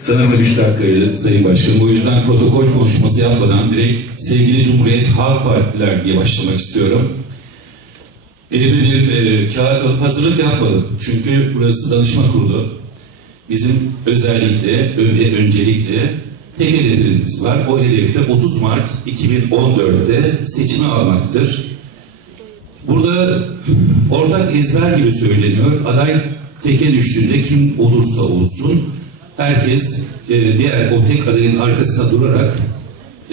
Sanırım 3 dakikaydı Sayın Başkanım. O yüzden protokol konuşması yapmadan direkt sevgili Cumhuriyet Halk Partiler diye başlamak istiyorum. Elime bir e, kağıt alıp hazırlık yapmadım. Çünkü burası danışma kurulu. Bizim özellikle ve öncelikle tek hedefimiz var. O hedef de 30 Mart 2014'te seçimi almaktır. Burada ortak ezber gibi söyleniyor. Aday teke düştüğünde kim olursa olsun herkes e, diğer o tek adayın arkasında durarak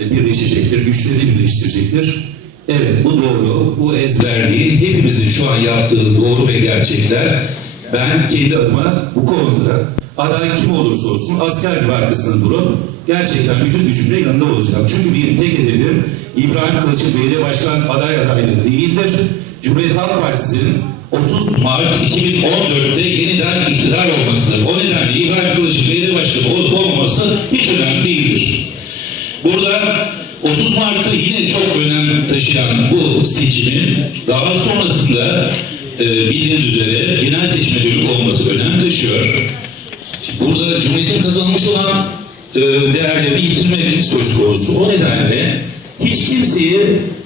e, birleşecektir, güçleri birleştirecektir. Evet bu doğru, bu ezber değil. Hepimizin şu an yaptığı doğru ve gerçekler. Ben kendi adıma bu konuda aday kim olursa olsun asker gibi arkasında durup gerçekten bütün gücümle yanında olacağım. Çünkü benim tek hedefim İbrahim Kılıç'ın belediye başkan aday adaylığı değildir. Cumhuriyet Halk Partisi'nin 30 Mart 2014'te yeniden iktidar olmasıdır. O nedenle İbrahim Kılıç'ın belediye başkanı olup olmaması hiç önemli değildir. Burada 30 Mart'ı yine çok önem taşıyan bu seçimin daha sonrasında e, bildiğiniz üzere genel seçime dönük olması önem taşıyor. Burada Cumhuriyet'in kazanmış olan e, değerlerini yitirmek söz konusu. O nedenle hiç kimseyi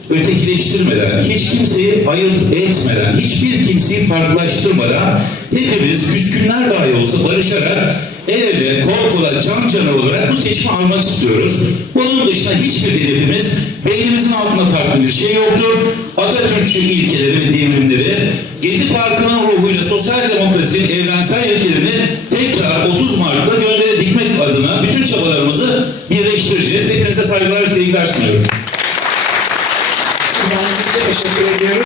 ötekileştirmeden, hiç kimseyi ayırt etmeden, hiçbir kimseyi farklılaştırmadan hepimiz küskünler dahi olsa barışarak el ele, kol kola, can cana olarak bu seçimi almak istiyoruz. Bunun dışında hiçbir hedefimiz beynimizin altında farklı bir şey yoktur. Atatürkçü ilkeleri ve devrimleri, Gezi Parkı'nın ruhuyla sosyal demokrasinin evrensel ilkelerini tekrar 30 Mart'ta göndere dikmek adına bütün çabalarımızı birleştireceğiz. Hepinize saygılar sevgiler sunuyorum. Congratulations, Good news.